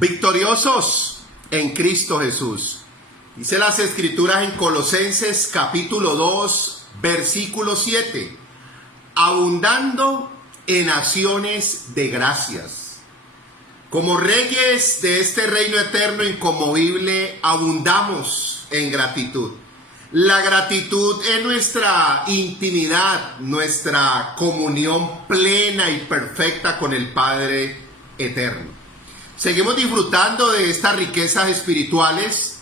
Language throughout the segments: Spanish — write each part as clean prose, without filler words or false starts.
victoriosos en Cristo Jesús. Dice las Escrituras en Colosenses capítulo 2, versículo 7, abundando en acciones de gracias. Como reyes de este reino eterno inconmovible, abundamos en gratitud. La gratitud es nuestra intimidad, nuestra comunión plena y perfecta con el Padre eterno. Seguimos disfrutando de estas riquezas espirituales,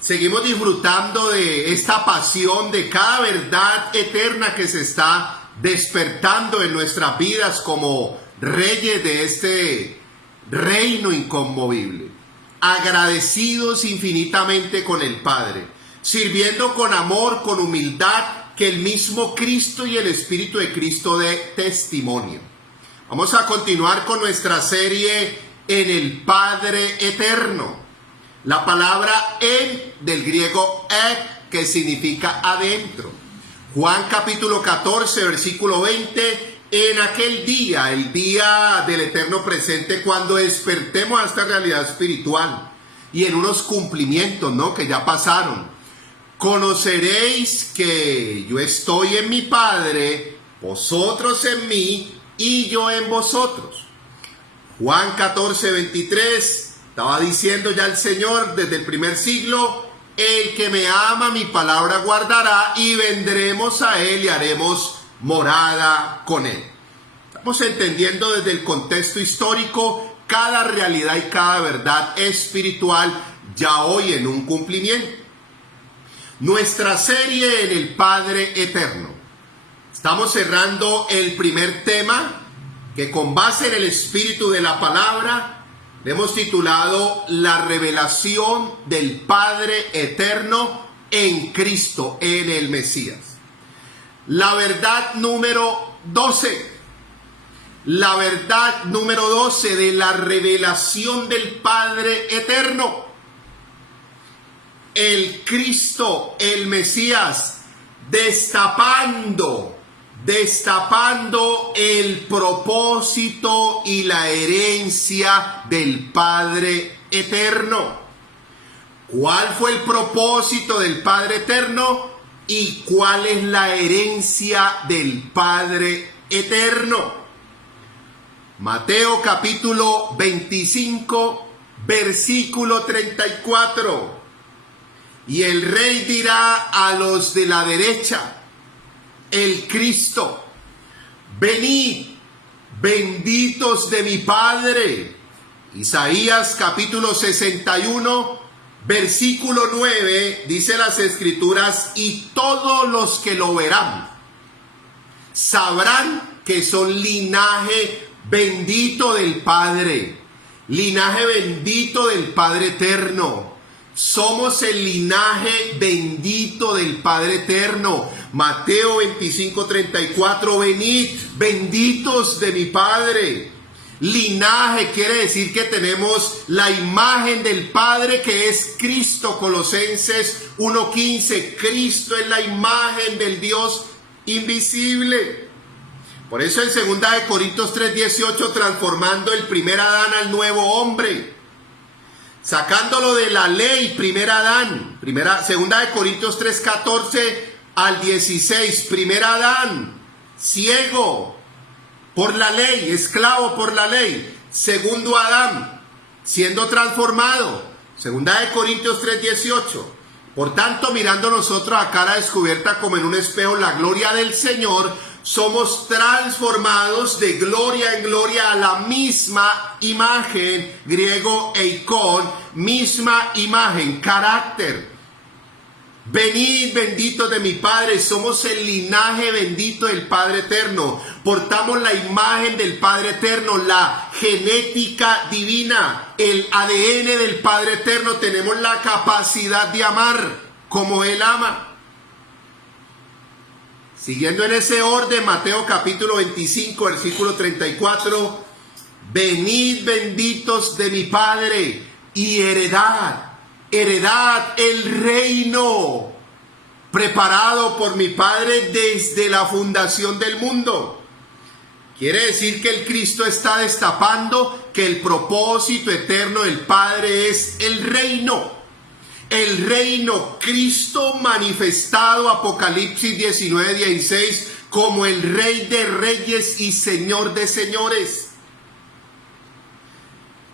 seguimos disfrutando de esta pasión, de cada verdad eterna que se está despertando en nuestras vidas como reyes de este reino inconmovible. Agradecidos infinitamente con el Padre, sirviendo con amor, con humildad, que el mismo Cristo y el Espíritu de Cristo dé testimonio. Vamos a continuar con nuestra serie en el Padre Eterno. La palabra en del griego ek, que significa adentro. Juan capítulo 14, versículo 20. En aquel día, el día del eterno presente, cuando despertemos a esta realidad espiritual y en unos cumplimientos, ¿no?, que ya pasaron, conoceréis que yo estoy en mi Padre, vosotros en mí y yo en vosotros. Juan 14, 23, estaba diciendo ya el Señor desde el primer siglo: el que me ama mi palabra guardará, y vendremos a él y haremos morada con él. Estamos entendiendo desde el contexto histórico cada realidad y cada verdad espiritual ya hoy en un cumplimiento. Nuestra serie en el Padre Eterno. Estamos cerrando el primer tema, que con base en el espíritu de la palabra le hemos titulado La revelación del Padre Eterno en Cristo, en el Mesías. La verdad número 12. La verdad número 12 de la revelación del Padre Eterno. El Cristo, el Mesías, destapando el propósito y la herencia del Padre Eterno. ¿Cuál fue el propósito del Padre Eterno? ¿Y cuál es la herencia del Padre Eterno? Mateo capítulo 25, versículo 34. Y el Rey dirá a los de la derecha, el Cristo: venid, benditos de mi Padre. Isaías capítulo 61, versículo 9, dice las Escrituras: y todos los que lo verán sabrán que son linaje bendito del Padre, linaje bendito del Padre Eterno. Somos el linaje bendito del Padre Eterno. Mateo 25, 34, venid, benditos de mi Padre. Linaje quiere decir que tenemos la imagen del Padre, que es Cristo. Colosenses 1:15, Cristo es la imagen del Dios invisible. Por eso en 2 Corintios 3:18, transformando el primer Adán al nuevo hombre, sacándolo de la ley, primer Adán. 2 Corintios 3:14 al 16, primer Adán, ciego por la ley, esclavo por la ley. Segundo Adán, siendo transformado. 2 Corintios 3:18. Por tanto, mirando nosotros a cara descubierta como en un espejo la gloria del Señor, somos transformados de gloria en gloria a la misma imagen, griego eikon, misma imagen, carácter. Venid, benditos de mi Padre, somos el linaje bendito del Padre Eterno. Portamos la imagen del Padre Eterno, la genética divina, el ADN del Padre Eterno. Tenemos la capacidad de amar como Él ama. Siguiendo en ese orden, Mateo capítulo 25, versículo 34. Venid, benditos de mi Padre, y heredad el reino preparado por mi Padre desde la fundación del mundo. Quiere decir que el Cristo está destapando que el propósito eterno del Padre es el reino. El reino, Cristo manifestado, Apocalipsis 19:16, como el Rey de Reyes y Señor de Señores.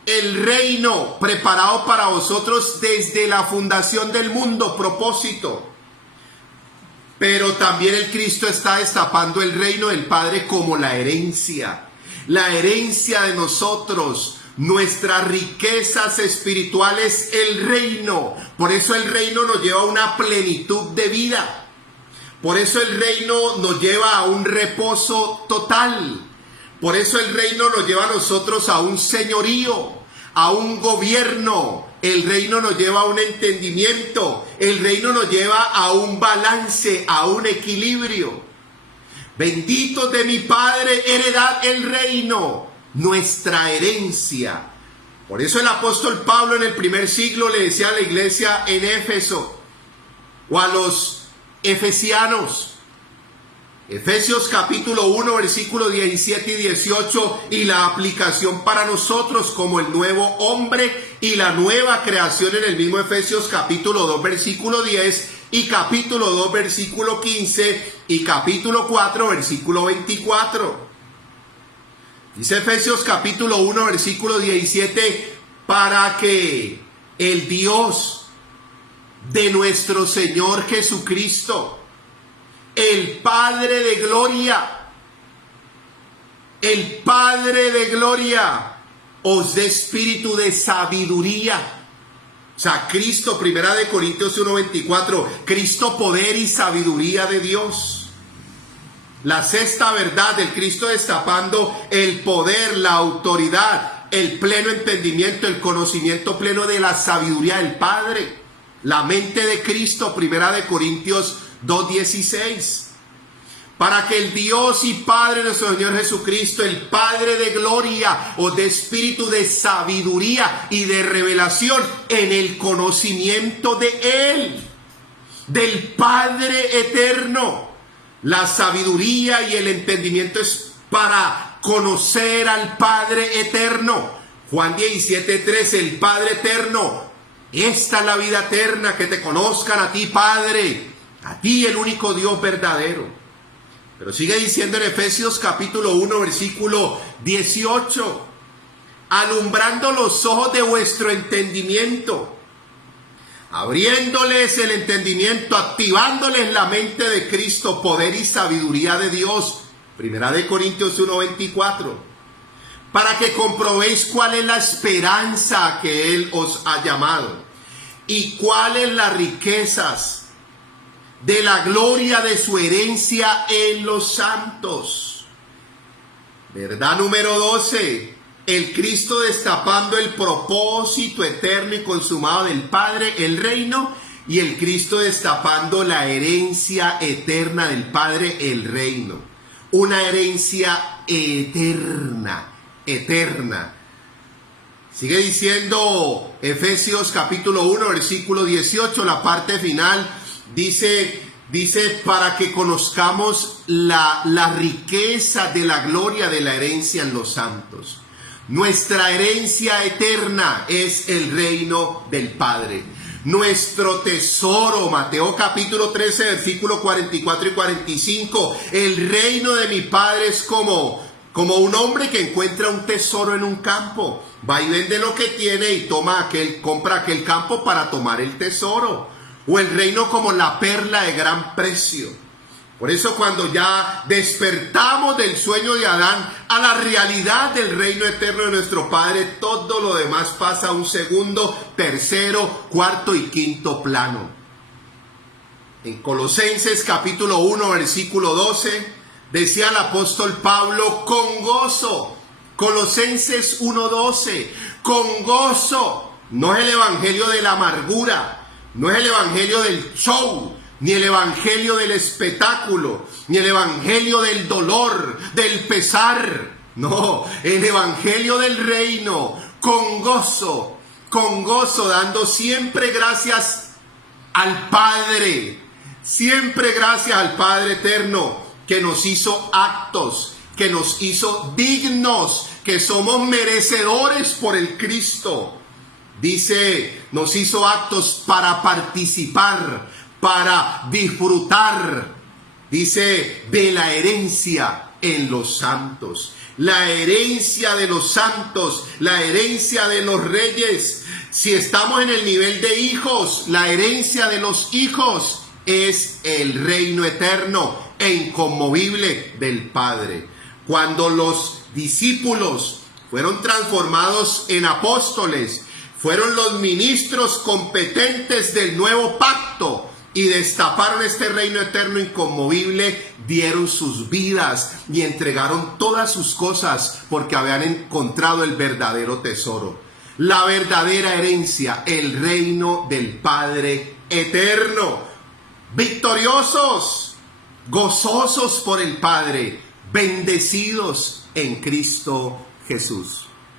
El reino preparado para vosotros desde la fundación del mundo, propósito. Pero también el Cristo está destapando el reino del Padre como la herencia de nosotros, nuestras riquezas espirituales, el reino. Por eso el reino nos lleva a una plenitud de vida. Por eso el reino nos lleva a un reposo total. Por eso el reino nos lleva a nosotros a un señorío, a un gobierno. El reino nos lleva a un entendimiento. El reino nos lleva a un balance, a un equilibrio. Benditos de mi Padre, heredad el reino, nuestra herencia. Por eso el apóstol Pablo en el primer siglo le decía a la iglesia en Éfeso, o a los efesianos, Efesios capítulo 1, versículos 17 y 18, y la aplicación para nosotros como el nuevo hombre y la nueva creación en el mismo Efesios capítulo 2, versículo 10, y capítulo 2, versículo 15, y capítulo 4, versículo 24. Dice Efesios capítulo 1, versículo 17, para que el Dios de nuestro Señor Jesucristo, el Padre de gloria, os dé espíritu de sabiduría. O sea, Cristo, 1 Corintios 1:24, Cristo, poder y sabiduría de Dios. La sexta verdad del Cristo destapando el poder, la autoridad, el pleno entendimiento, el conocimiento pleno de la sabiduría del Padre. La mente de Cristo, 1 Corintios 2:16, para que el Dios y Padre de nuestro Señor Jesucristo, el Padre de gloria, os dé espíritu de sabiduría y de revelación en el conocimiento de Él, del Padre eterno. La sabiduría y el entendimiento es para conocer al Padre eterno. Juan 17:3, el Padre eterno. Esta es la vida eterna, que te conozcan a ti, Padre, a ti el único Dios verdadero. Pero sigue diciendo en Efesios capítulo 1, versículo 18, alumbrando los ojos de vuestro entendimiento, abriéndoles el entendimiento, activándoles la mente de Cristo, poder y sabiduría de Dios. 1 Corintios 1:24, para que comprobéis cuál es la esperanza a que Él os ha llamado y cuáles las riquezas de la gloria de su herencia en los santos. Verdad número 12. El Cristo destapando el propósito eterno y consumado del Padre, el reino, y el Cristo destapando la herencia eterna del Padre, el reino. Una herencia eterna, eterna. Sigue diciendo Efesios capítulo 1, versículo 18, la parte final. Dice, para que conozcamos la riqueza de la gloria de la herencia en los santos. Nuestra herencia eterna es el reino del Padre. Nuestro tesoro, Mateo capítulo 13, versículo 44 y 45. El reino de mi Padre es como un hombre que encuentra un tesoro en un campo. Va y vende lo que tiene y compra aquel campo para tomar el tesoro. O el reino como la perla de gran precio. Por eso cuando ya despertamos del sueño de Adán a la realidad del reino eterno de nuestro Padre, todo lo demás pasa a un segundo, tercero, cuarto y quinto plano. En Colosenses capítulo 1, versículo 12, decía el apóstol Pablo, con gozo. Colosenses 1:12, con gozo. No es el evangelio de la amargura. No es el evangelio del show, ni el evangelio del espectáculo, ni el evangelio del dolor, del pesar. No, el evangelio del reino, con gozo, dando siempre gracias al Padre, siempre gracias al Padre eterno, que nos hizo aptos que nos hizo dignos, que somos merecedores por el Cristo. Dice, nos hizo aptos para participar, para disfrutar, dice, de la herencia en los santos. La herencia de los santos, la herencia de los reyes. Si estamos en el nivel de hijos, la herencia de los hijos es el reino eterno e inconmovible del Padre. Cuando los discípulos fueron transformados en apóstoles, fueron los ministros competentes del nuevo pacto y destaparon este reino eterno inconmovible, dieron sus vidas y entregaron todas sus cosas porque habían encontrado el verdadero tesoro, la verdadera herencia, el reino del Padre eterno. Victoriosos, gozosos por el Padre, bendecidos en Cristo Jesús.